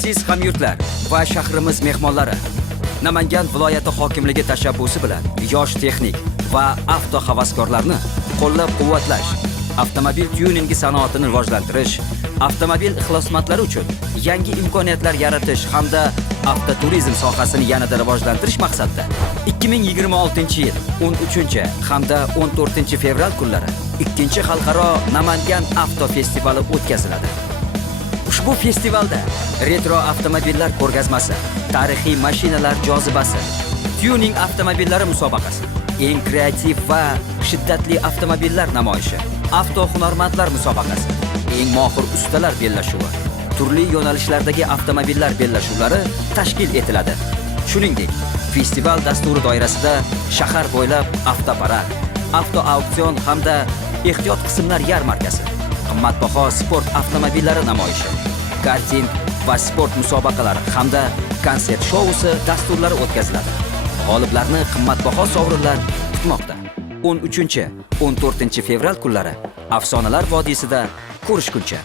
Aziz hamyurtlar va shahrimiz mehmonlari, Namangan viloyati hokimligi tashabbusi bilan yosh texnik va avto havaskorlarni qo'llab-quvvatlash, avtomobil tyuningi sanoatini rivojlantirish, avtomobil ixlosmandlari uchun yangi imkoniyatlar yaratish hamda avtoturizm sohasini yanada rivojlantirish maqsadida 2026-yil 13 hamda 14 fevral kunlari 2 xalqaro Namangan avto festivali o'tkaziladi. Ushbu festivalda retro avtomobillar ko'rgazmasi, tarixiy mashinalar jozibasi, tyuning avtomobillari musobaqasi, eng kreativ va shiddatli avtomobillar namoyishi, avto hunarmandlar musobaqasi, eng mohir ustalar bellashuvi, turli yo'nalishlardagi avtomobillar bellashuvlari tashkil etiladi. Shuningdek, festival dasturi doirasida shahar bo'ylab avtoparad, avto auksion hamda ehtiyot qismlar yarmarkasi, qimmatbaho sport avtomobillari namoyishi, karting va sport musobaqalari hamda konsert shousi dasturlari o'tkaziladi. G'oliblarni qimmatbaho sovrinlar kutmoqda. 13-14 fevral kunlari Afsonalar vodiysida ko'rishguncha.